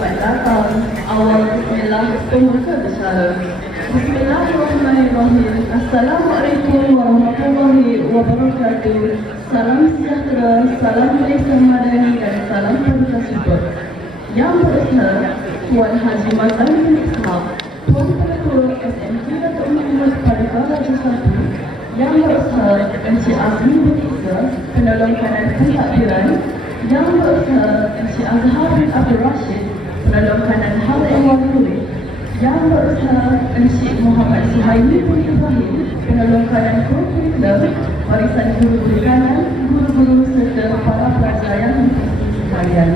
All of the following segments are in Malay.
selamat datang. Awal bismillah, pembuka bicara. Bismillahirrahmanirrahim. Assalamualaikum warahmatullahi wabarakatuh. Salam sejahtera, salam Malaysia Madani dan salam Paduka Super. Yang berusaha Tuan Haji Mazlan bin Ishaq, Tuan Pengetua SMK Datuk Mahmud Paduka Raja Satu. Yang berusaha Encik Azmi bin Isa, penolong kanan pentadbiran. Yang berusaha Encik Azhar bin Abdul Rashid, penolong kanan Hal Ehwal Kulit. Yang berusaha Encik Muhammad Suhaimi bin Ibrahim, penolong kanan Kurikular, warisan guru-guru kanan, guru-guru serta para pelajar yang dikasihi sekalian.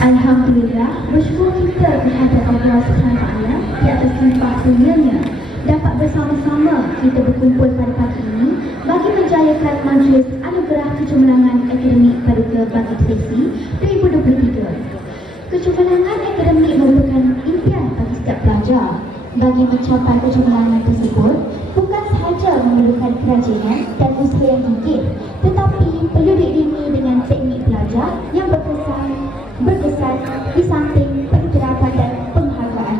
Alhamdulillah, bersyukur kita kehadrat Allah SWT di atas limpah kurnianya dapat bersama-sama kita berkumpul pada pagi ini bagi menjayakan majlis anugerah kecemerlangan akademik Paduka Bangkit Sesi 2023. Kecemerlangan akademik merupakan impian bagi setiap pelajar. Bagi mencapai kecemerlangan tersebut, bukan sahaja memerlukan kerajinan dan usaha yang gigih, tetapi perlu diiringi dengan teknik belajar yang berkesan di samping penerapan dan penghargaan.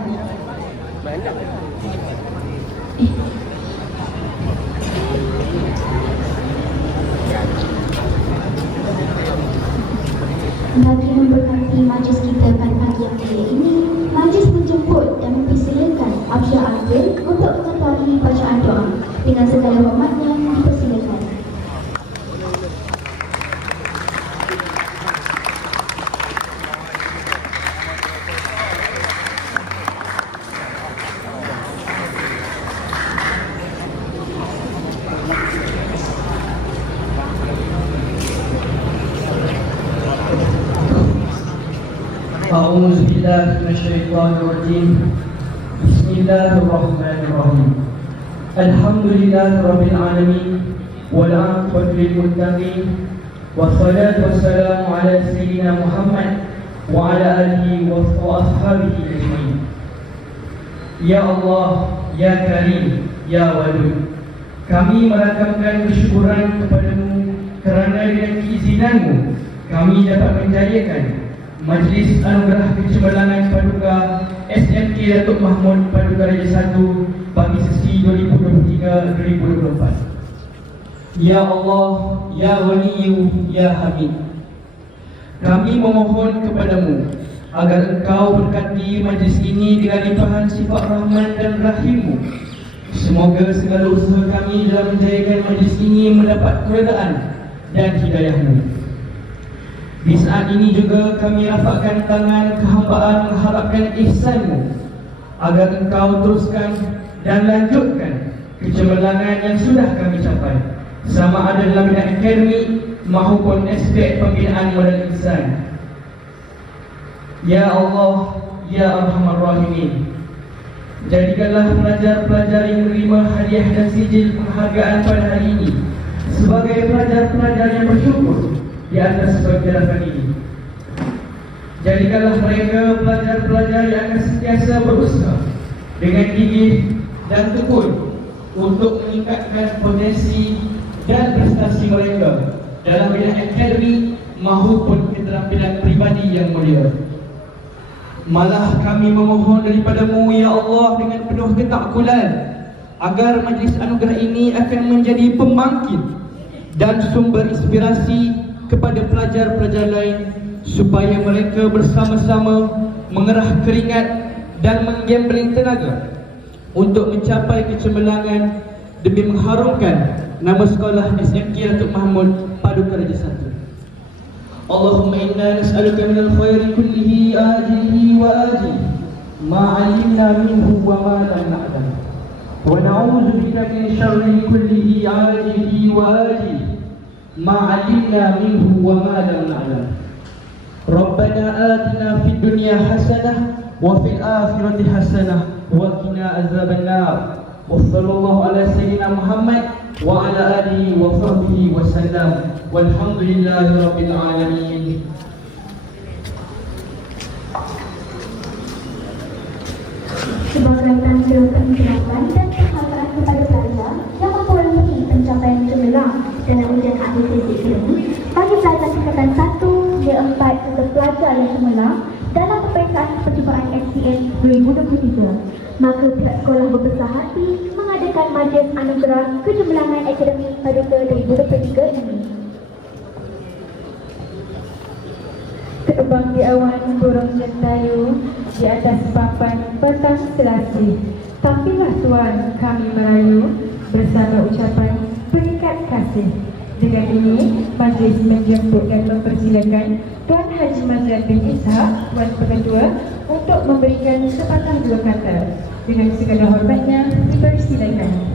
Bagi memberkati majlis kita pada pagi yang mulia ini, majlis menjemput dan mempersilakan Absyah Adil untuk mengetahui bacaan doa. Dengan segala hormatnya dipersilakan. أعوذ بالله من الشيطان الرجيم بسم الله الرحمن الرحيم الحمد لله رب العالمين والعاقبة للمتقين والصلاة والسلام على سيدنا محمد وعلى آله وأصحابه أجمعين. Ya Allah, Ya Karim, Ya Wadud, kami merakamkan kesyukuran kepadamu kerana dengan keizinanmu kami dapat menjayakan Majlis Anugerah Kecemerlangan Paduka SMK Datuk Mahmud Paduka Raja Satu bagi sesi 2023-2024. Ya Allah, Ya Waliyu, Ya Hamid, kami memohon kepadamu agar Engkau berkati majlis ini dengan limpahan sifat Rahman dan Rahimmu. Semoga segala usaha kami dalam menjayakan majlis ini mendapat keredaan dan hidayahmu. Di saat ini juga kami rapatkan tangan kehambaan mengharapkan ihsan-Mu agar Engkau teruskan dan lanjutkan kecemerlangan yang sudah kami capai, sama ada dalam bidang akademik maupun aspek pembinaan modal insan. Ya Allah, Ya Arhamar Rahimin, jadikanlah pelajar-pelajar yang menerima hadiah dan sijil penghargaan pada hari ini sebagai pelajar-pelajar yang bersyukur di atas perjalanan ini. Jadikanlah mereka pelajar-pelajar yang akan sentiasa berusaha dengan gigih dan tekun untuk meningkatkan potensi dan prestasi mereka dalam bidang akademik maupun keterampilan pribadi yang mulia. Malah kami memohon daripadamu, Ya Allah, dengan penuh ketakkulan agar majlis anugerah ini akan menjadi pembangkit dan sumber inspirasi kepada pelajar-pelajar lain supaya mereka bersama-sama mengerah keringat dan menggambling tenaga untuk mencapai kecemerlangan demi mengharumkan nama sekolah SMK Datuk Mahmud Paduka Raja Satu. Allahumma inna nas'aluka minal khairi kullihi ajilihi wa ajilihi ma 'alimna minhu wa ma lam na'lam wa na'udzu bika min syarri kullihi ajilihi wa ajilihi ما علمنا منه وما لم نعلم. ربنا آتنا في الدنيا حسنة وفي الآخرة حسنة وقنا عذاب النار. وصلى الله على سيدنا محمد وعلى آله وصحبه وسلم والحمد لله رب العالمين. Sebagai tanda penghormatan dan penghargaan kepada pelajar yang memperolehi pencapaian cemerlang dalam ujian akhir sesi ini, bagi pelajar tingkatan 1, D4 serta pelajar pelajar yang cemerlang dalam peperiksaan percubaan SCN 2023. Maka pihak sekolah berbesar hati mengadakan majlis anugerah kecemerlangan akademik Paduka 2023 ini. Terbang di awan burung jentayu di atas papan petang selasih. Tampillah Tuan kami merayu bersama ucapan berikat kasih. Dengan ini, majlis menjemput dan mempersilakan Tuan Haji Mazlan bin Ishaq, Tuan Pengetua, untuk memberikan sepatah dua kata. Dengan segala hormatnya, dipersilakan.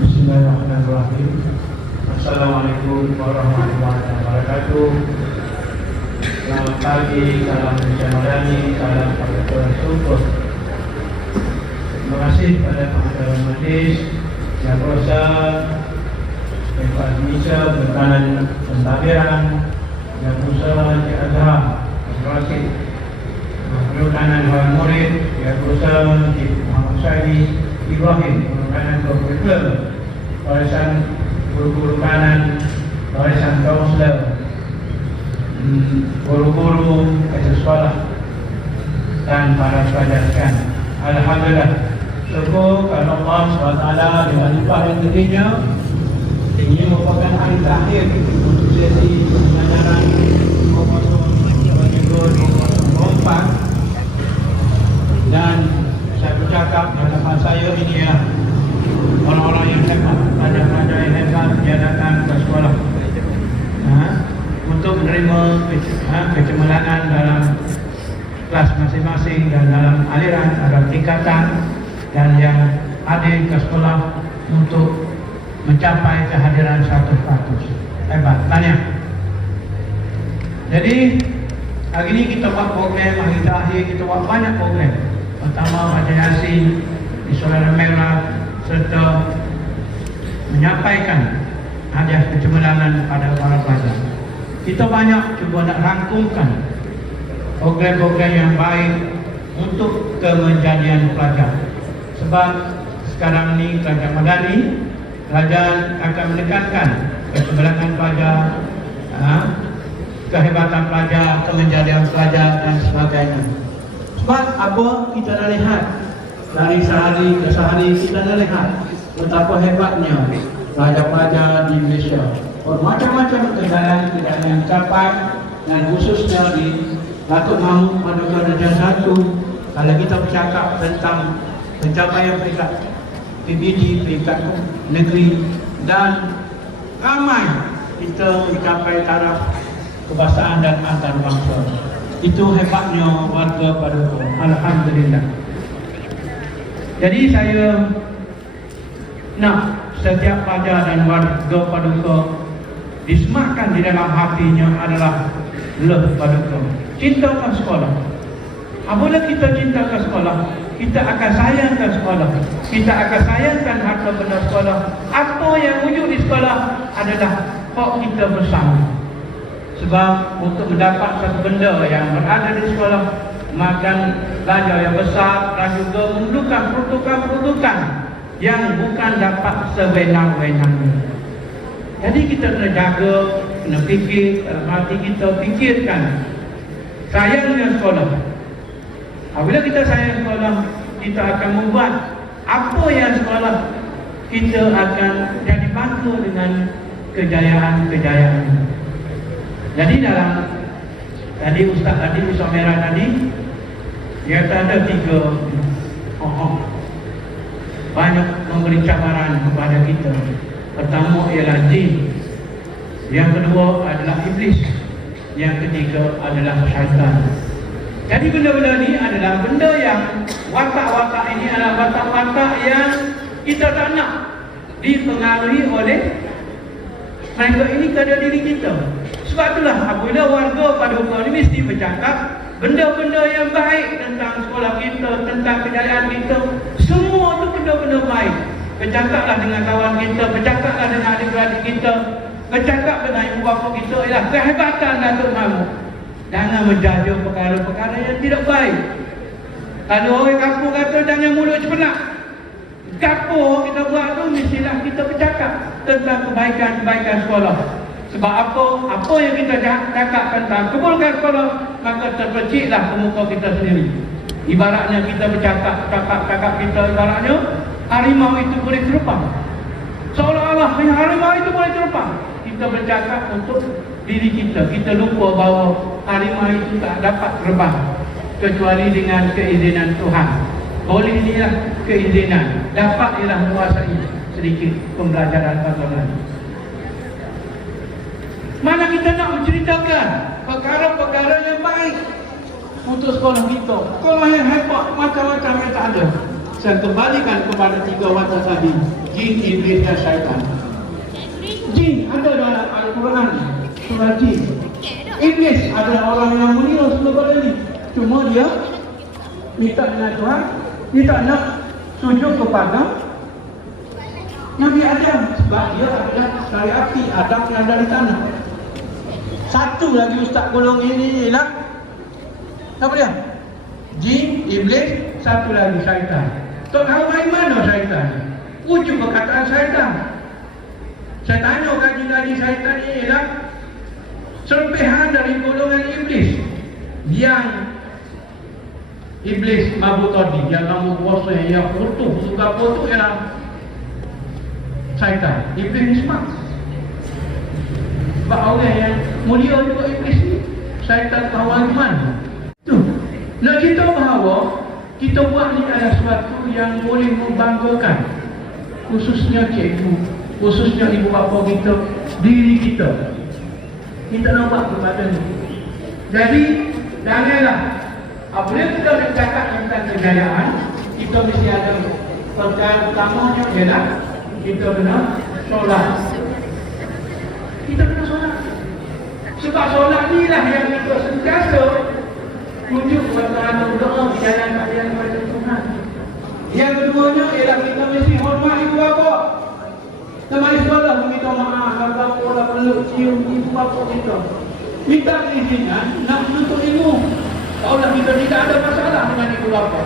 Bismillahirrahmanirrahim. Assalamualaikum warahmatullahi wabarakatuh. Selamat pagi, salam Madani, salam Paduka Syukur. Terima kasih pada pengacara majlis yang kuasa Pak Indonesia Berkanan Pentadbiran yang usaha di Azhar. Terima kasih Perkanan Dewan Murid yang usaha di Muhammad Syahid Ibrahim Perkanan Komputer, Barisan Guru-Guru Kanan, Barisan Kaunselor, guru-guru sekolah dan para pelajar sekalian. Alhamdulillah, syukur kepada Allah SWT dengan limpah dan gedenya. Ini merupakan hari terakhir untuk sesi pengajaran 2024 dan saya bercakap dalam hal saya ini ya, orang-orang yang hebat, pelajar-pelajar yang hebat dia datang ke sekolah untuk menerima kecemerlangan dalam kelas masing-masing dan dalam aliran dalam tingkatan, dan yang hadir ke sekolah untuk mencapai kehadiran 100%. Hebat, tanya. Jadi hari ini kita buat program, hari terakhir kita buat banyak program. Pertama Majlis Yasin di Saudara Merah serta menyampaikan hadiah kecemerlangan pada para pelajar. Kita banyak cuba nak rangkumkan program-program yang baik untuk kemenjadian pelajar. Sebab sekarang ni kerajaan Madani, kerajaan akan menekankan kecemerlangan pelajar, kehebatan pelajar, kemenjadian pelajar dan sebagainya. Sebab apa kita nak lihat dari sehari ke sehari, kita nak lihat betapa hebatnya pelajar-pelajar di Malaysia. Bermacam-macam kejayaan yang dicapai, dan khususnya di Datuk Mahmud Paduka Darjah 1. Kalau kita bercakap tentang pencapaian peringkat PBD, peringkat negeri, dan ramai kita mencapai taraf kebangsaan dan antarabangsa. Itu hebatnya warga Paduka. Alhamdulillah. Jadi saya nak setiap pelajar dan warga Paduka disematkan di dalam hatinya adalah love Paduka. Cintakan sekolah. Apabila kita cintakan sekolah, kita akan sayangkan sekolah. Kita akan sayangkan harta benda sekolah. Apa yang wujud di sekolah adalah hak kita bersama. Sebab untuk mendapat satu benda yang berada di sekolah, makan belajar yang besar dan juga memerlukan peruntukan-peruntukan yang bukan dapat sewenang-wenangnya. Jadi kita kena jaga, kena fikir, dalam hati kita fikirkan sayangnya sekolah. Apabila kita sayang sekolah, kita akan membuat apa yang sekolah, kita akan jadi bangga dengan kejayaan-kejayaan. Jadi dalam tadi Ustaz Merah tadi, dia kata ada 3 banyak memberi cabaran kepada kita. Pertama ialah jin, yang kedua adalah iblis, yang ketiga adalah syaitan. Jadi benda-benda ni adalah benda yang watak-watak ini adalah watak-watak yang kita tak nak dipengaruhi oleh mereka ini kepada diri kita. Sebab itulah apabila warga Paduka ini mesti bercakap benda-benda yang baik tentang sekolah kita, tentang kejayaan kita. Semua tu benda-benda baik. Bercakaplah dengan kawan kita, bercakaplah dengan adik-beradik kita, bercakap dengan ibu bapa kita ialah kehebatan Datuk Mahmud. Jangan menjaja perkara-perkara yang tidak baik. Kalau orang kampung kata jangan mulut cepenak, Apa kita buat tu mestilah kita bercakap tentang kebaikan-kebaikan sekolah. Sebab apa yang kita cakap tentang keburukan sekolah, maka terperciklah ke muka kita sendiri. Ibaratnya kita bercakap kita, ibaratnya harimau itu boleh terbang. Seolah-olah harimau itu boleh terbang. Kita bercakap untuk diri kita. Kita lupa bahawa harimau itu tak dapat terbang kecuali dengan keizinan Tuhan. Boleh inilah keizinan, dapat ialah menguasai sedikit pembelajaran bagaimana. Mana kita nak menceritakan perkara-perkara yang baik untuk sekolah kita. Sekolah yang hebat, macam-macam yang tak ada. Saya kembalikan kepada 3 watak tadi. Jin, iblis dan syaitan. Jin ada dalam Al-Quran, surah jin. Iblis adalah orang yang mulia sebelum ini. Cuma dia minta dengan Tuhan, dia tak nak sujud kepada Nabi Adam sebab dia adalah dari api, Adam yang dari tanah. Satu lagi ustaz golong ini ialah apa dia? Jin, iblis, satu lagi syaitan. Tak tahu main mana syaitan? Ujung perkataan syaitan. Saya tanya kaji-kaji syaitan ini ialah serpihan dari golongan iblis. Yang iblis mabuk tadi, yang kamu kuasa, yang putuh, suka putuh ialah syaitan. Iblis ni semua. Sebab orang yang mulia juga iblis ni. Syaitan kawan mana? Tu. Nak cerita bahawa kita buat ni adalah sesuatu yang boleh membanggakan, khususnya cikgu, khususnya ibu bapa kita, diri kita. Kita nak buat kepada ni. Jadi janganlah apabila kita bercakap tentang kejayaan, kita mesti ada perkara utamanya ialah kita kena solat. Kita kena solat. Sebab solat ni lah yang kita sentiasa tunjuk kepada doa berjalan kepada Tuhan. Yang keduanya ialah kita mesti hormat ibu bapa. Teman sekolah meminta maaf kalau orang peluk cium ibu bapa kita. Minta izinan nak menuntut ilmu. Kalau kita tidak ada masalah dengan ibu bapa,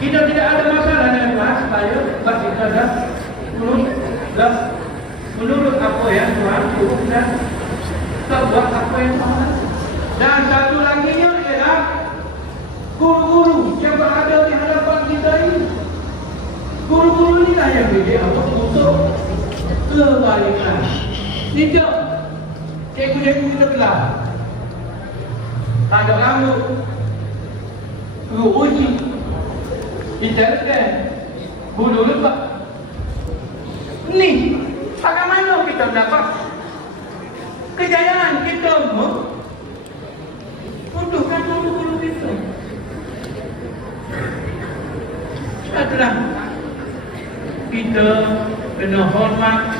kita tidak ada masalah dengan kelas, supaya kita dah menurut apa yang Tuhan suruh dan kita buat apa yang Tuhan. Dan satu lagi ialah guru-guru yang berada di hadapan kita ini. Guru-guru ni lah yang didik untuk kebaikan. Tidak cikgu-cikgu kita kelas ada rambut, guru uji, intelijen, guru lebat. Ni, bagaimana kita dapat kejayaan kita untukkan guru-guru kita? Setelah kita kena hormat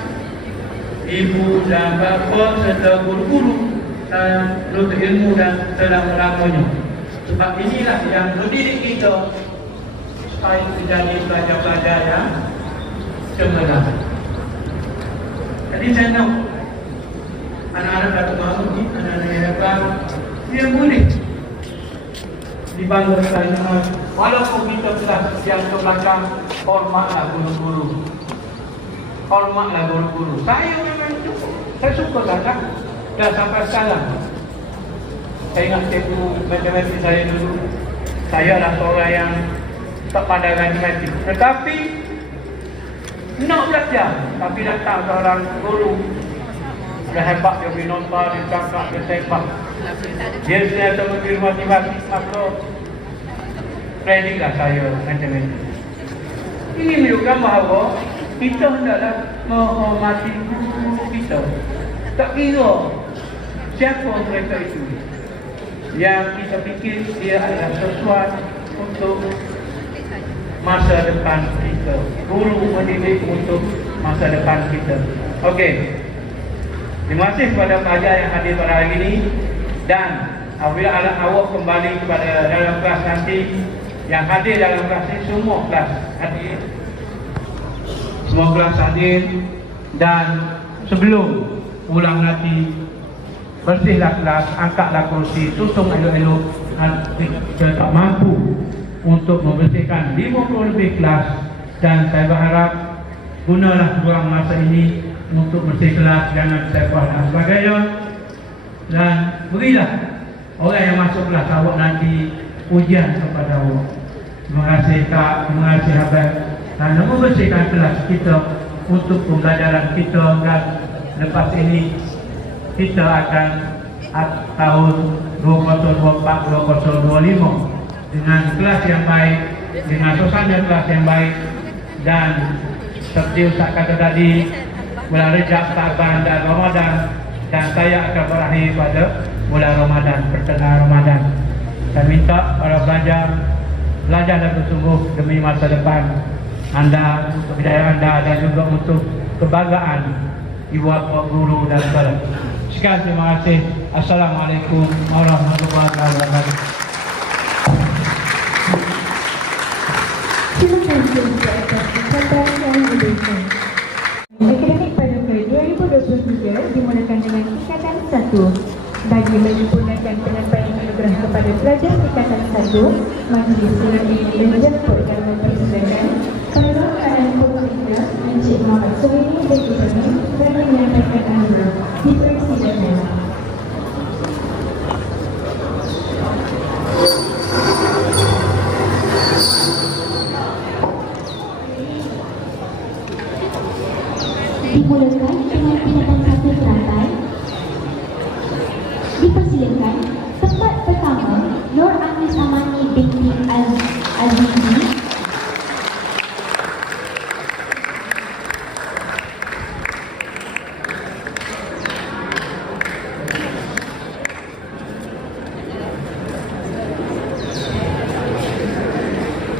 ibu dan bapa serta guru-guru menuntut ilmu dan selama-lamanya. Sebab inilah yang mendidik kita supaya menjadi pelajar-pelajar yang cemerlang. Jadi saya nak anak-anak Datuk Mahmud ni, anak-anak yang hebat, dia boleh dibanggakan. Walaupun kita telah yang ke belakang, hormatlah guru-guru. Hormatlah guru-guru. Saya memang cukup. Saya suka sangat. Dan sampai sekarang saya ingat cikgu matematik saya dulu, saya adalah seorang yang tak pandai matematik, tetapi nak belajar. Tapi datang seorang guru, dia hebat, dia boleh nonton, dia cakap, dia tembak, dia sentiasa memberi motivasi. Maka traininglah saya matematik. Ini menunjukkan bahawa kita hendaklah menghormati guru kita. Tak kira siapa mereka itu, yang kita fikir dia adalah sesuai untuk masa depan kita. Guru mendidik untuk masa depan kita. Okey. Terima kasih kepada pelajar yang hadir pada hari ini. Dan apabila awak kembali kepada dalam kelas nanti, yang hadir dalam kelas ini semua kelas hadir. Semua kelas hadir. Dan sebelum pulang nanti, bersihlah kelas, angkatlah kursi, tutup elok-elok. Kita tak mampu untuk membersihkan 50 lebih kelas dan saya berharap gunalah ruang masa ini untuk bersikelas jangan sekolah dan sebagainya, dan berilah orang yang masuk kelas awak nanti ujian kepada awak. Terima kasih Kak, terima kasih Abang, dan membersihkan kelas kita untuk pembelajaran kita, dan lepas ini kita akan tahun 2024-2025 dengan kelas yang baik, dengan suasana kelas yang baik, dan seperti Ustaz kata tadi, bulan Rejab, Sa'ban dan Ramadan, dan saya akan berakhir pada bulan Ramadan, pertengahan Ramadan. Saya minta para pelajar belajar dan bersungguh demi masa depan anda, untuk kejayaan anda, dan juga untuk kebanggaan ibu bapa, guru dan sekolah. Sekian, terima kasih. Assalamualaikum warahmatullahi wabarakatuh. Terima kasih untuk ucapan yang diberikan. Akademik Paduka 2023 dimulakan dengan tingkatan 1. Bagi menyempurnakan penyampaian anugerah kepada pelajar tingkatan 1, majlis selagi menjemputkan mempersilakan Kepala Keadaan Politeknik Encik Muhammad Suhaimi dan Ibrahim bagi menyampaikan anugerah. Dipersilakan. Dimulakan dengan tingkatan 1 teratai. Dipersilakan tempat pertama Nur Agnes Amani binti Al-Azimi.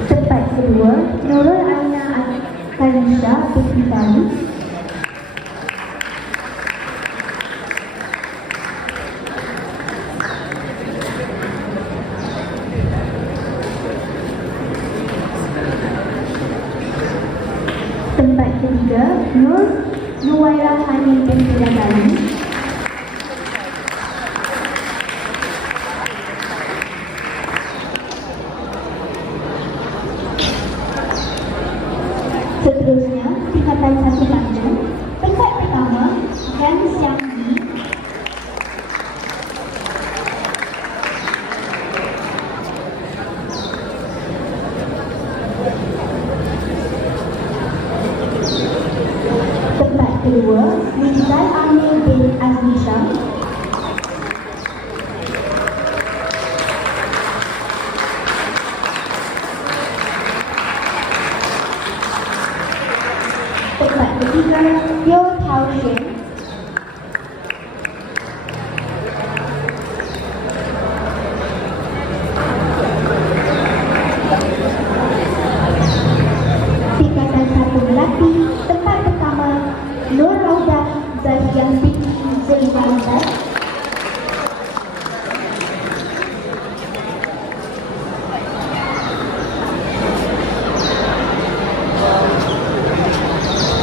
Tempat kedua Nurul Aina Al-Kalisha binti Bali. Tempat ketiga Nur Nuwaira Hani binti Bali. Seterusnya tingkatan 1 Banten. Tempat pertama Han Xiang Yi. Tempat kedua Rizal Amir bin Azmi Syam. Tempat ketiga Yo Tao Shen. Tingkatan 1 Melati. Tempat pertama Nur Raudah Zahiyah binti Zulfahzah.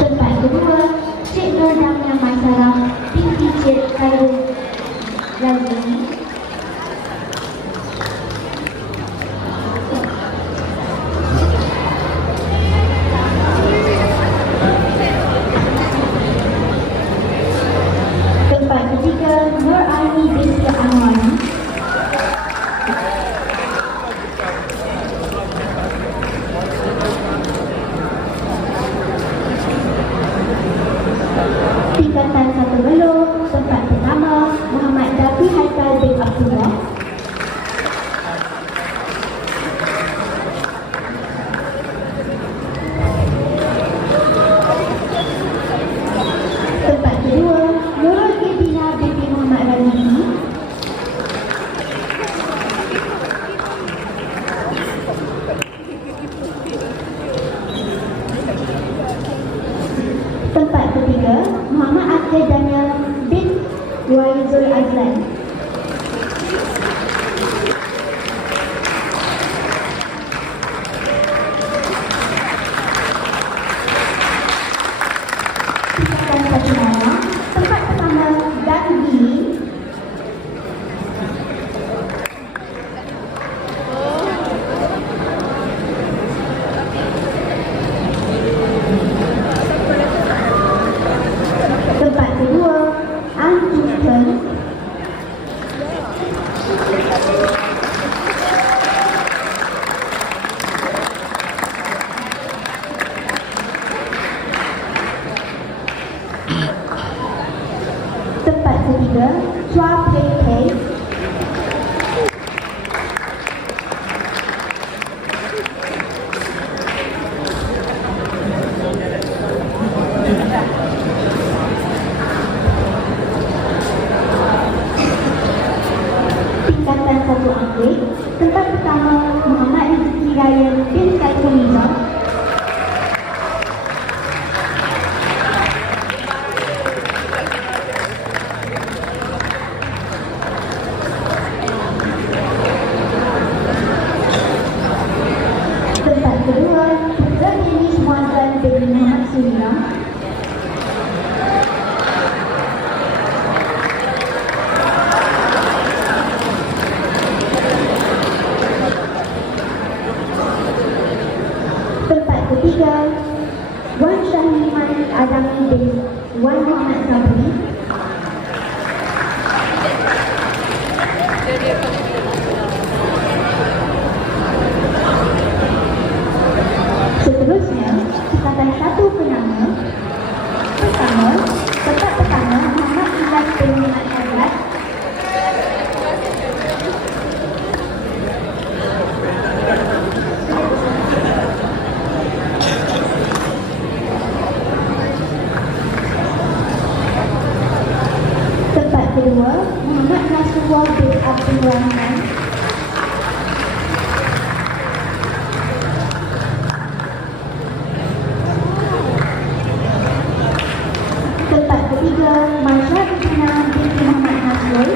Tempat kedua Cik Nur Damia Maisarah binti Cik Khairul Razini. Tempat ketiga Nur Aini binti Anwari. Tingkatan 1 Belo. Tempat pertama Muhammad Dafi Haikal bin Abdullah. Tempat kedua Nurul Ibina binti Muhammad Razini. Tempat ketiga Muhammad Akhil Daniel bin Waizul Azlan. Tingkatan 1 Mawar. Tempat pertama Dan Billy. Tempat ketiga, Chua Pei Pei. Tingkatan 1 Anggrek. Tempat pertama, Muhammad Rizki Ryan bin Saiful Nizam. Tempat kedua, Putra Deniz Muazzam bin Muhammad Surinam. Tempat ketiga, Wan Syahriman Adami bin Wan Muhammad Sabri. Seterusnya, tingkatan 1 penama. Pertama, tempat pertama Muhammad Ilyas bin Muhammad Hazrat. Tempat kedua, Muhammad Nasrullah bin Abdul Rahman. Tempat ketiga, Masya Ibn bin Muhammad Nasrul.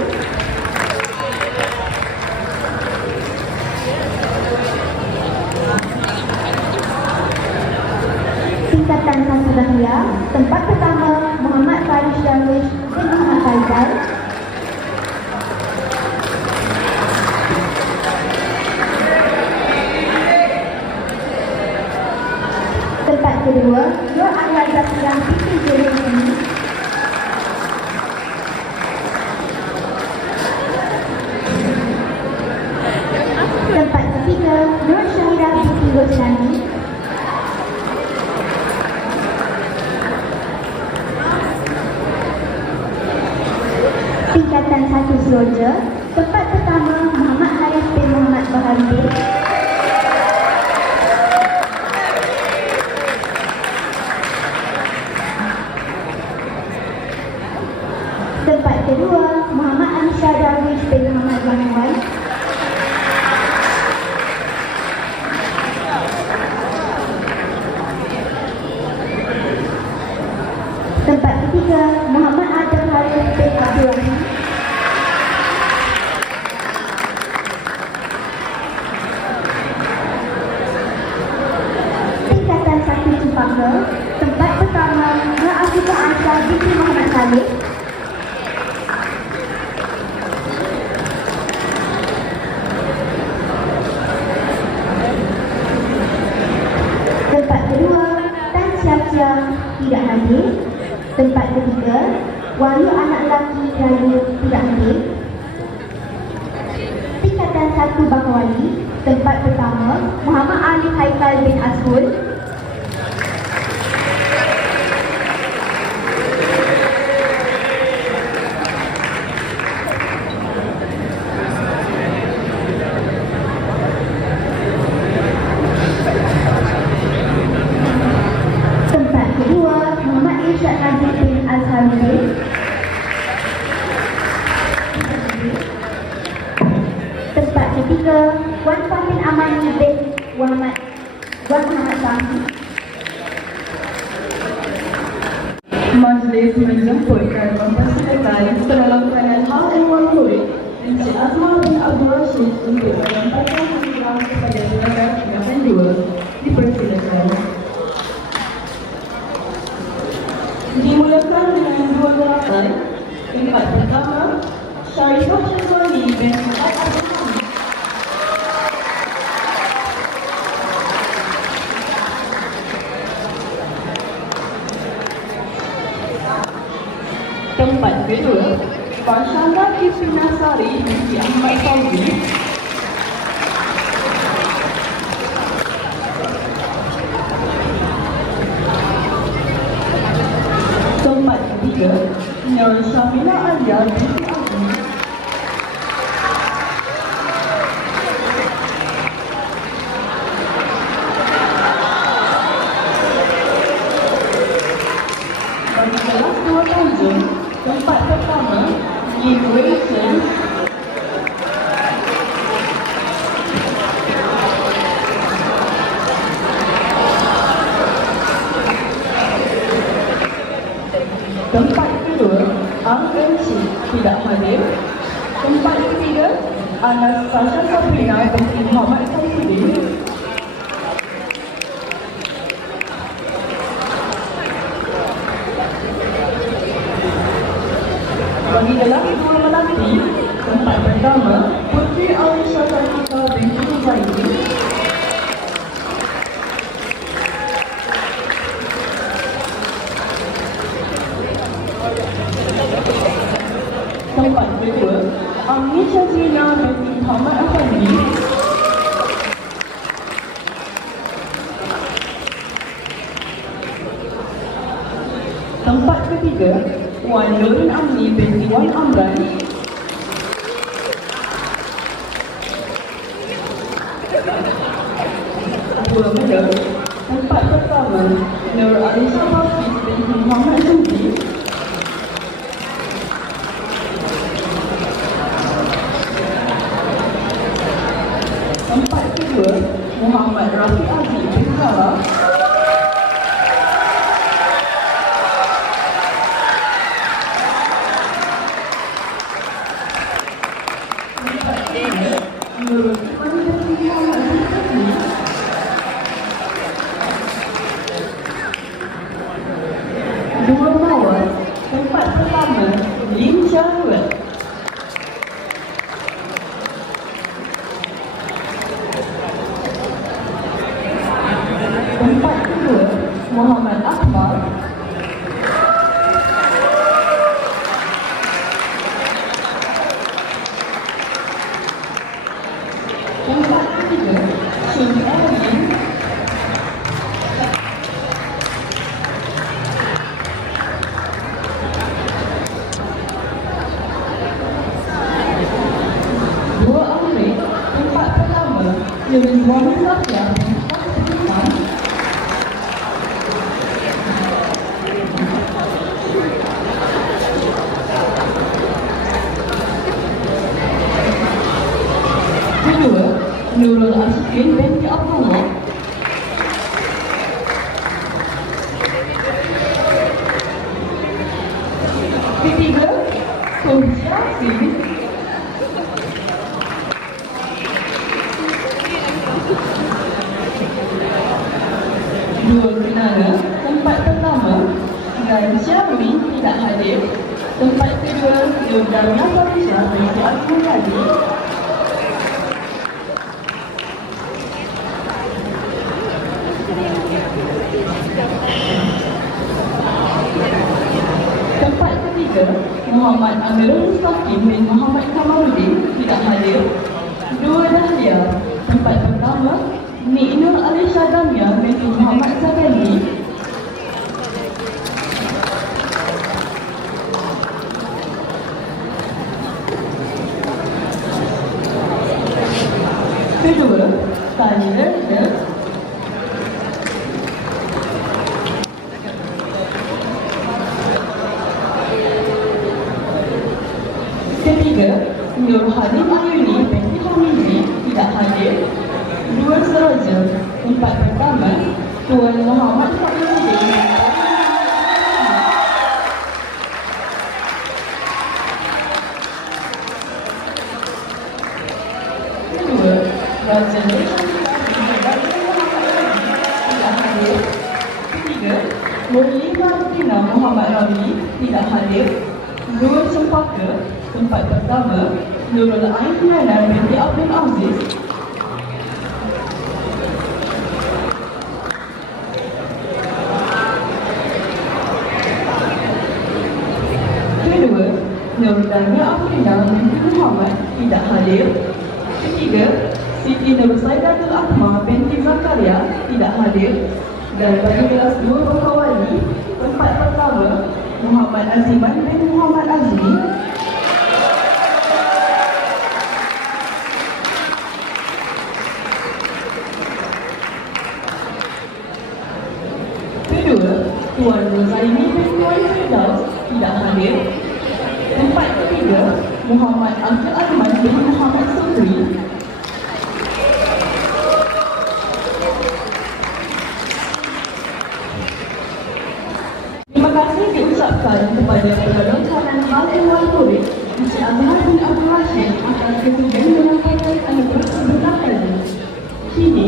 Tingkatan 1 Dahlia. Tempat pertama, Muhammad Faris Darwish bin Muhammad Faizal. Tempat kedua, Nur Anwar Zakiran bin Jeremy. Tempat ketiga, Nur Syahira binti Roslani. Tingkatan 1 Seroja. Tempat pertama, Muhammad Haris bin Muhammad Baharudin. Tempat kedua, Muhammad Anshar Darwish bin Muhammad Rahman. Tempat ketiga, Muhammad Adam Harith bin Abdul Rahim. Tingkatan 1 Cempaka. Tempat pertama, Nur Afifah Anshar binti Muhammad Saleh. Tempat kedua, Tan Cia tidak hadir. Tempat ketiga, Wahyu anak lelaki Rayu tidak hadir. Tingkatan 1 Bakawali. Tempat pertama, Muhammad Ali Haikal bin Ashul. Tempat kedua, Muhammad Irsyad Nazir bin Azharuddin. Tempat ketiga, Wan Fahmin Amani bin Wan Muhammad Sami. Majlis menjemputkan mempersilakan penolakkan hal ehwal murid Encik Azmal bin Abdul Rashid untuk menyampaikan program kepada silakan tingkatan 2. Dipersilakan. Dimulakan dengan 2 gerakan. Tempat pertama, Syarifah Syazwani bin Muhammad Abdul Hamid. Tempat kedua, Farshana Kisrinasari binti Ahmad Fauzi. Tempat ketiga, Nur Syamila Alia binti Aziz. Bagi kelas 27, tempat pertama, Lee Wilson. Tempat kedua, Ang Enci tidak hadir. Tempat ketiga, Anastasia Sabrina binti Muhammad Saifuddin. Bagi lelaki dua melati, tempat pertama, Putri Alisha Sartika binti Huzaini. Tempat kedua, Amni Syazrina binti Muhammad Afandi. Tempat ketiga, Wan Nurin Amni binti Wan Amran. Dua medal. Tempat pertama, Nur Alisha Hafiz binti Muhammad Zubi. Tempat kedua, Muhammad Rafi Aziz bin Zara. Tempat ketiga, Nurul Iman binti Muhammad Zulkifli. Dua mawar. Tempat pertama, Lin Syarul. Tempat kedua, Muhammad Akmal. Tempat ketiga, Shin Erwin. Dua amrik. Tempat pertama, Rizwan Safia. Kedua, Nurul Ashikin binti Abdullah. Ketiga, Kursia Sin. Dua kenara. Tempat pertama, Gan Syarwi tidak hadir. Tempat kedua, Yudhanya Farisha binti Abdul Ghani. Tempat ketiga, Muhammad Amirul Mustaqim bin Muhammad Kamaluddin tidak hadir. Dua Dahlia. Tempat pertama, Niknur Alisha Damia binti Muhammad Zagandi. Kedua, Tani Lerda. Ketiga, Nur Halim Ayuni binti Hamizi tidak hadir. Dua Seraja. Tempat pertama, Tuan Muhammad Fakhruddin. Kedua, Raja tidak hadir. Ketiga, Nurlina Tina Muhammad Rawi tidak hadir. Dua Cempaka. Tempat pertama, Nurul Ain Nana binti Abdul Aziz. Kedua, Nur Dania Afrina binti Muhammad tidak hadir. Ketiga, Siti Nur Saidatul Akmal binti Zakaria tidak hadir. Dan bagi kelas 2 Bakawali, tempat pertama, Muhammad Aziman bin Muhammad Azmi. Kedua, Tuan Rozaini bin Tuan Firdaus tidak hadir. Tempat ketiga, Muhammad Abdul Ahmad bin Muhammad Sukri. Terima kasih diucapkan kepada Penolong Kanan Hal Ehwal Kurit, Encik Azhar bin Abdul Rashid atas kesediaan menyampaikan anugerah sebenar tadi. Kini,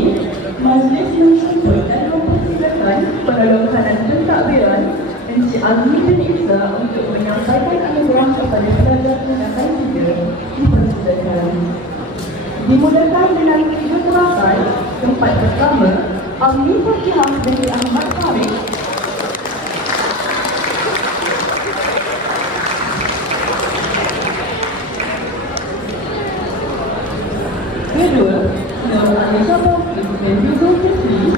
majlis menjemput dan mempersilakan Penolong Kanan Pentadbiran Encik Azmi bin Isa untuk menyampaikan anugerah kepada pelajar tingkatan 3. Dipersilakan. Dimulakan dengan 3 gerakan. Tempat pertama, Ahli Fatihah dari Ahmad Farid. Kedua, Nur Anisha Bauki dan Yusuf Fitri.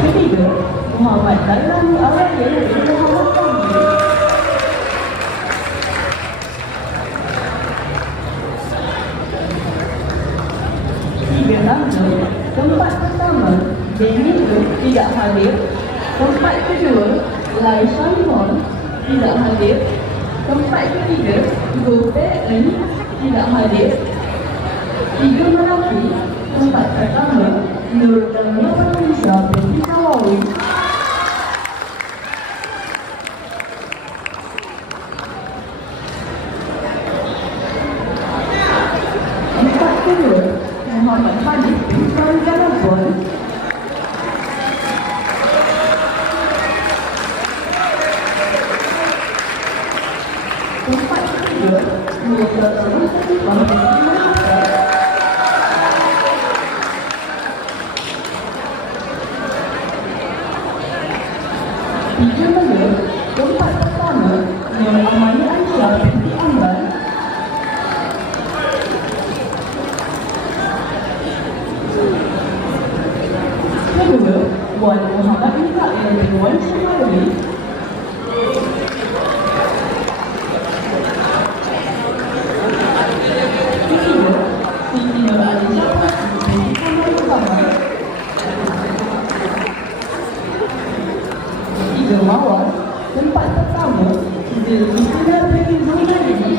Ketiga, Muhammad Dalani Awalya dan Muhammad Kamil. Tiga nama. Tempat pertama, Denny tidak hadir. Tempat kedua, Lai Shanmon tidak hadir. Tempat ketiga, Gope En tidak hadir. Tiga Melati. Tempat pertama, Nurul Damia Malaysia binti Nawawi. Tempat kedua, Muhammad Hadid bin Sarjanabon. Tempat ketiga, Musa Tengah Ketifah binti Malaysia. Tiga nama. Tempat pertama, Nur Amani Aisyah binti Amran. Kedua, Wan Muhammad Mikael bin Wan Syahari. Ketiga, Siti Nur Aisyah binti Kamal Utama. Tiga Mawar. Tempat pertama, Zulkifli bin Zulkifli.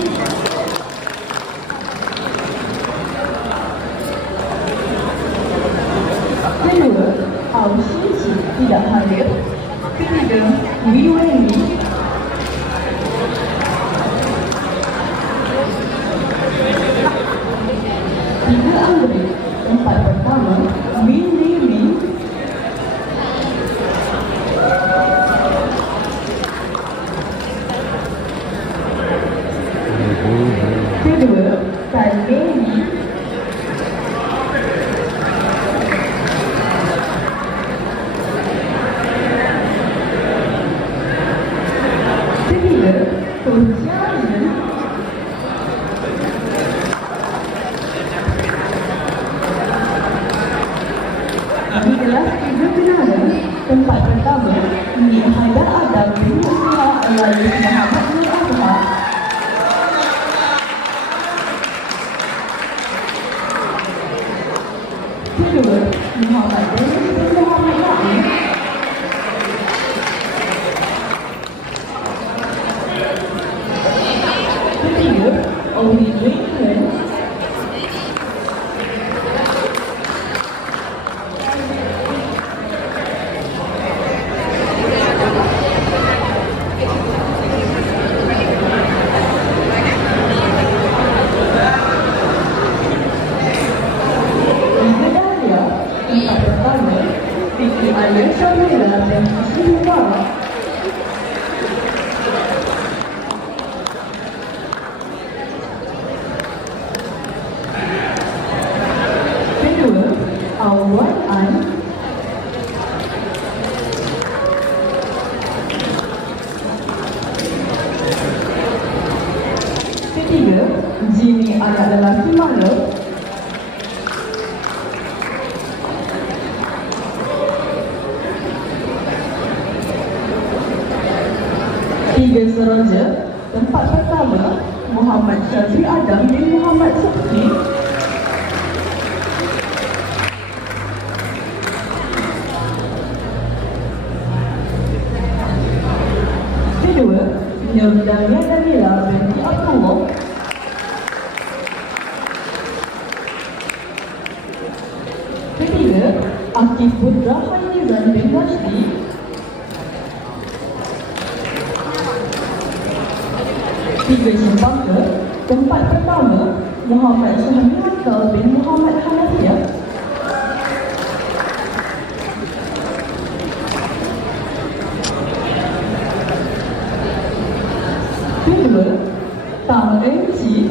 Kedua, Aw Shin tidak hadir. Ketiga, Wee Wendy. Tiga Andre. Tempat pertama, Min Min. Kedua, Tan Mei. Ketiga, Tun Jiayin. Di kelas 3 kenalan, tempat pertama, Nik Hada Adam bin Musliha Al-Walid Muhammad Nur Azhar. Kedua, Muhammad Dennis bin Muhammad Naim. Ketiga, Owi Dwayne. Tempat pertama, Fikri Alia Syamila dan Husni Mubarak. Kedua, Awal An. Ketiga, Jimmy anak lelaki malam. Tiga Seroja. Tempat pertama Muhammad Syazri Adam bin Muhammad Subhi. Kedua, Nur Dahlia Danila binti Abdullah. Ketiga, Akif Putra Hainizan bin Rashdi. Tiga Cempaka. Tempat pertama Muhammad Syahmi Hakal bin Muhammad Hanafiah. Kedua, Tang Eng-Chi.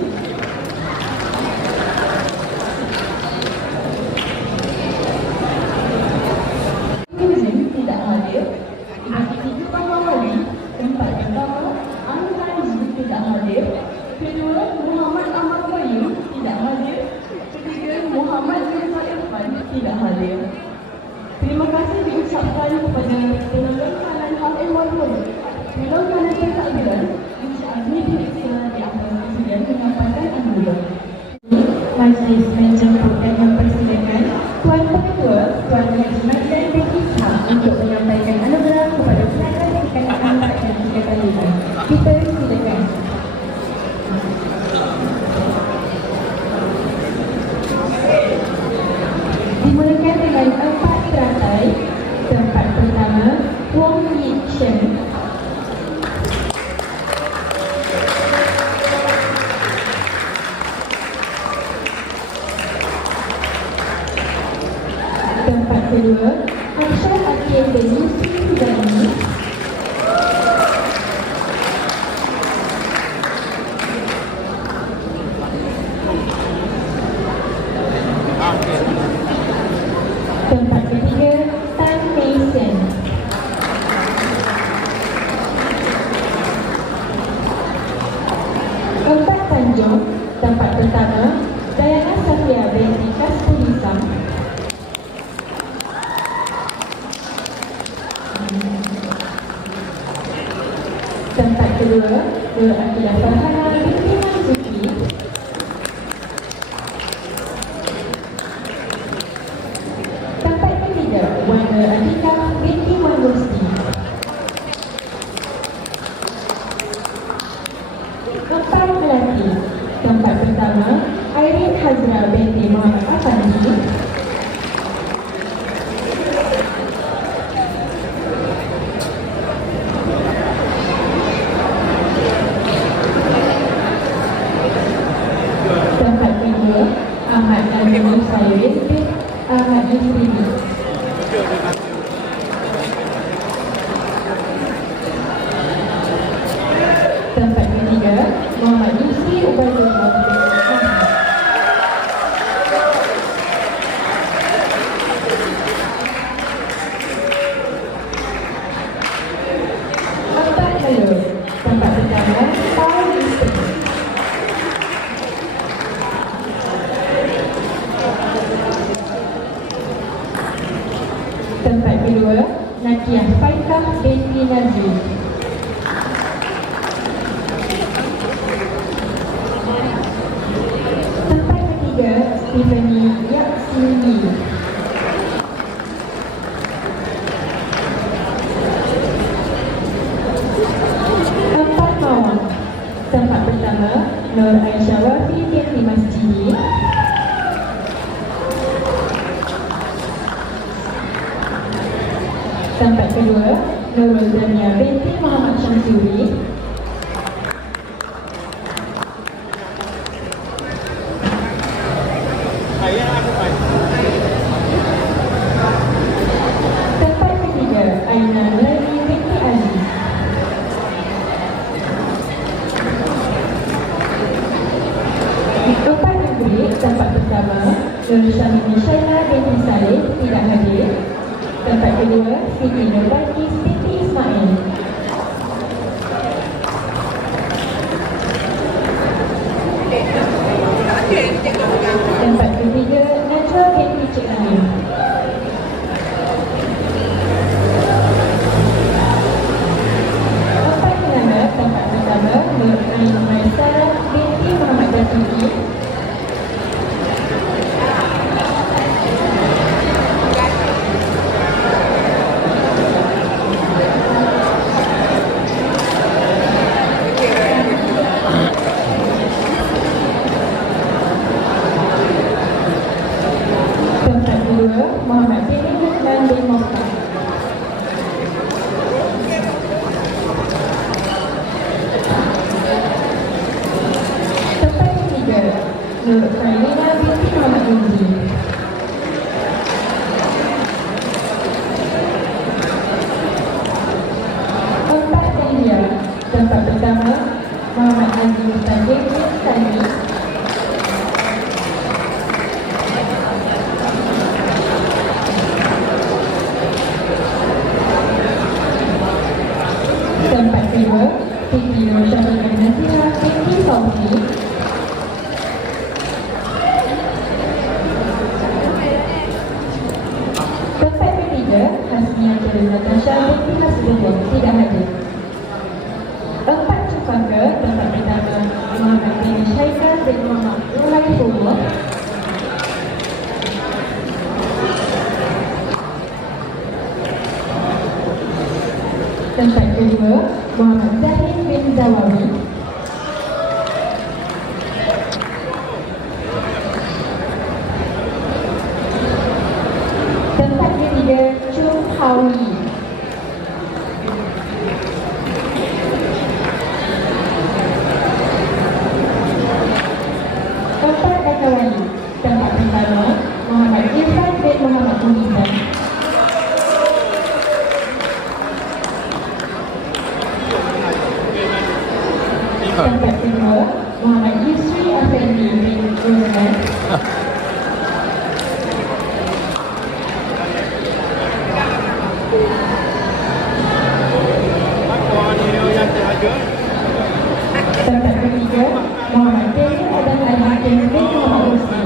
Izin tidak hadir. Ketiga Pahawali. Tempat pertama Anu Haji tidak hadir. Kedua, Muhammad Ahmad Bayu tidak hadir. Ketiga, Muhammad Rizal Irfan tidak hadir. Terima kasih diucapkan kepada Penanggung Kanan Hal Ehwal Murid, Penanggung Kanan Pentadbiran, Encik Azmi Direksa di atas Presiden menyampaikan anugerah. Majlis menjemput dan mempersilakan Tuan Pengetua Tuan Haji Mazlan bin Ishak untuk menyampaikan anugerah kepada penanda yang dikatakan 4 dan 3 kali ini. Kita silakan. Dimulakan dengan 4 teratai. Tempat pertama Wong Yi Shen. Tempat kedua Aisyah Akil bin Yusri Hudani. Tempat ketiga Tan Mei Sen. Tempat Tanjung. Tempat pertama Dayana Safia binti Kaspulisam. Tempat kedua Nur Akilah Farhana binti Manzuki. Tempat ketiga Wanda Atika binti Wan Rosti. Tempat melati. Tempat pertama Airin Hazra binti Muhammad Afandi. Tempat kedua Ahmad Amin Musayyid bin Ahmad Yusrini. Tempat ketiga Muhammad Yusri Ubaidullah bin Muhammad. Tempat telur. Tempat pertama Paul Yusri. Tempat kedua Nakiah Faikah binti Nazri. Tempat ketiga Stephanie Yaksini. Tempat Mawar. Tempat pertama Nur Aisyah Wafi binti Masjidi. Tempat kedua Nurul Zania binti Muhammad Syamsuri. Tempat ketiga Aina Nurani binti Aziz. Tempat negeri. Tempat pertama Nur Syamini Shaina binti Saleh tidak hadir. Tempat kedua Siti Nurbatis binti Ismail. Tempat ketiga Najwa binti Cik Amin. Tempat kelima Tempat pertama Muhammad Aziz Mustaqim bin Salmi. Tempat kedua Siti Nur Syahriah Nasirah binti Fauzi. Tempat ketiga Hasniah Jalil Natasha binti Hasbullah tidak hadir. Empat cempaka. Tempat pertama Muhammad bin Syaikal bin Muhammad Ruhaifullah. Tempat kedua Muhammad Zahid bin Zawawi. Tempat ketiga Chung Hawi. Tempat Dakawali. Tempat pertama Muhammad Irfan bin Muhammad Munizan. Tempat kedua Muhammad Yusri Afendi bin Uzman. Tempat ketiga Muhammad Tayyib Adam Al-Hakim bin Muhammad Rusli.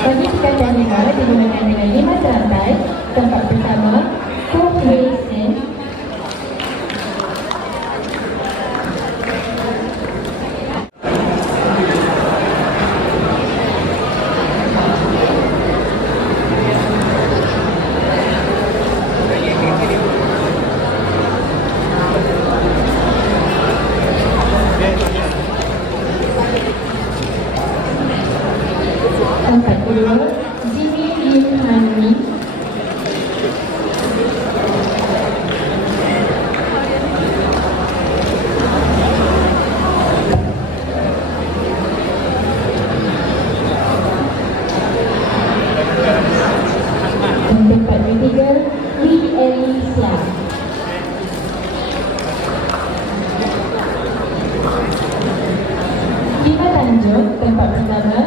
Bagi sekatan lima digunakan dengan 5 serantai. Tempat pertama Koh Hui Sen. Tempat kedua Jimmy Lim Han Min. Tempat ketiga Lee Eli Siam. Lima Tanjung. Tempat pertama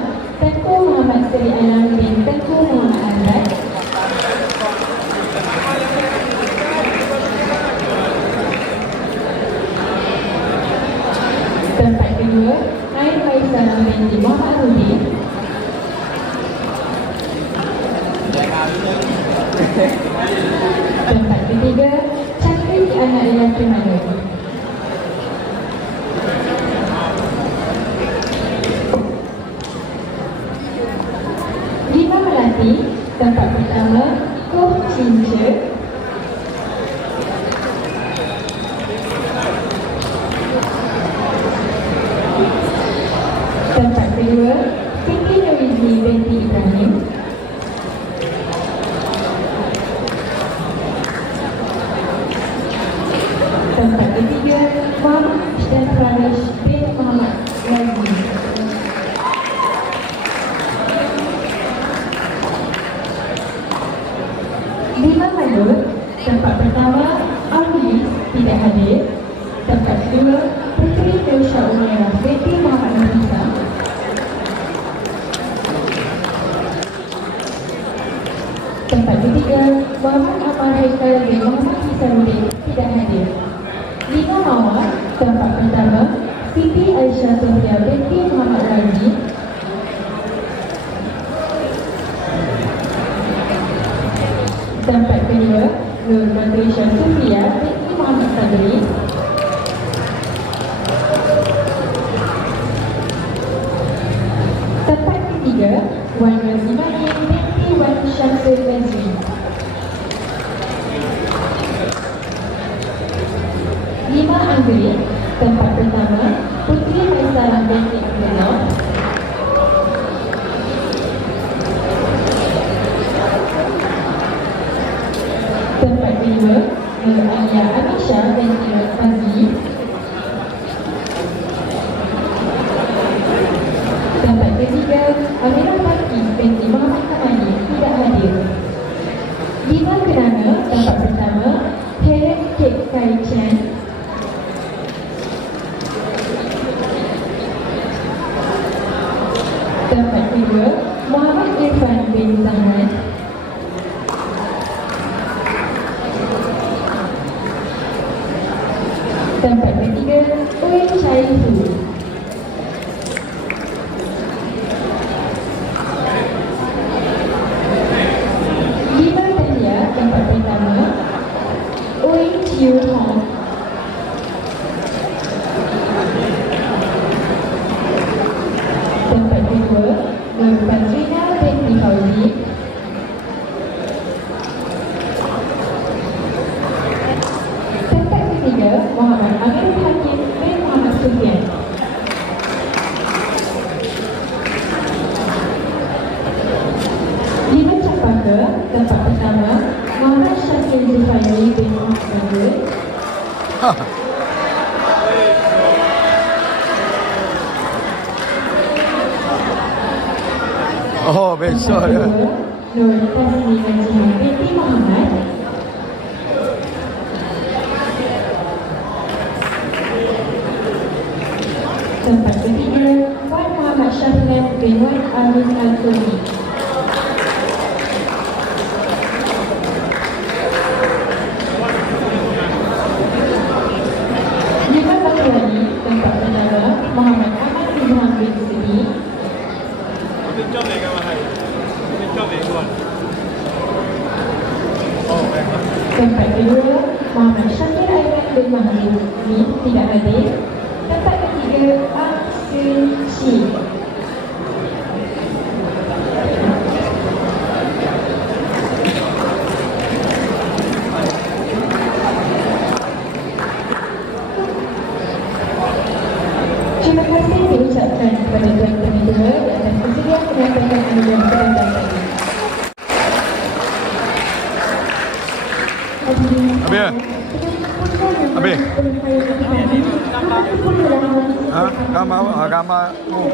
Tengku Muhammad Seri Alam bin Tengku Muhammad Azad. Tempat kedua Ain Faisal binti Muhammad Rudi. Tempat ketiga Cakri anak lelaki Manu. Lima Melati. Tempat pertama Koh Cince. Tempat kedua Siti Nurizi binti Ibrahim. Tempat ketiga Muhammad Ishdan Farish bin Muhammad Razi. Lima Madur. Tempat pertama Aulis tidak hadir. Tempat kedua Putri Dosha Umairah binti Muhammad Nafisa. Tempat ketiga Muhammad Amal Haikal bin Muhammad Hisaruddin tidak hadir. Lima Mawar. Tempat pertama Siti Aisyah Sofia binti Muhammad Raji. Tempat kedua Nur Badrisha Sofia binti Muhammad Sabri. Tempat ketiga Wan Razimani binti Wan Syamsul Nazri. Lima Anggrek. Tempat pertama Putri Faisalah binti Abdullah. Tempat kedua Nur Alia Amisha binti Fazli. Tempat ketiga Aminah Faki binti Muhammad Kamali tidak hadir. Lima Kenanga. Tempat pertama Sempaka, tempat pertama Muhammad Syakir Zulfairi bin Muhammad. Oh, besok dia. Nur Tasmi Najimah binti Muhammad. Tempat ketiga Wan Muhammad Syahlan bin Wan Amin Al-Tuni. Lima batu lagi tempat pertama Muhammad Ahmad bin Muhammad bin Sidi. Tempat kedua Muhammad Syakir Aiman bin Mahmud ini tidak hadir. Tempat ketiga Aksin Shi. Terima kasih diucapkan kepada Tuan Penidara atas kesediaan menyampaikan kemudian kerendahan ini. Habis. Ha? Gambar apa? Gambar. Oh.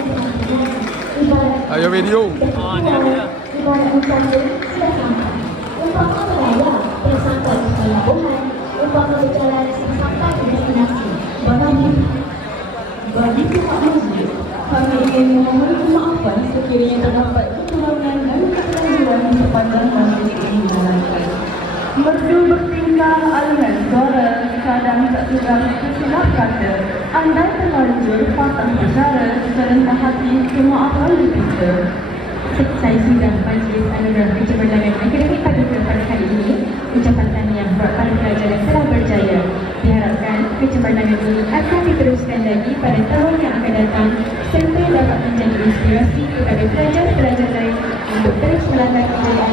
Ayo video. Ibarat bercanda sudah sampai. Umpama berlayar sampai ke pelabuhan. Umpama berjalan sampai ke destinasi. Bagi pihak masjid, kami ingin memohon kemaafan sekiranya terdapat kekurangan dan kekeliruan di sepanjang masjid ini dijalankan. Merdu bertingkah aliran suara, kadang tak sedar tersilap kata, andai terlanjur patah bicara, serendah hati kemaafan dipikir. Saya sudah Majlis Anugerah Kecerdasan Akademik Paduka pada hari ini. Ucapan tahniah buat para pelajar yang telah berjaya. Diharapkan kecerdasan ini akan diteruskan lagi pada tahun yang akan datang serta dapat menjadi inspirasi kepada pelajar-pelajar lain untuk terus melangkah kejayaan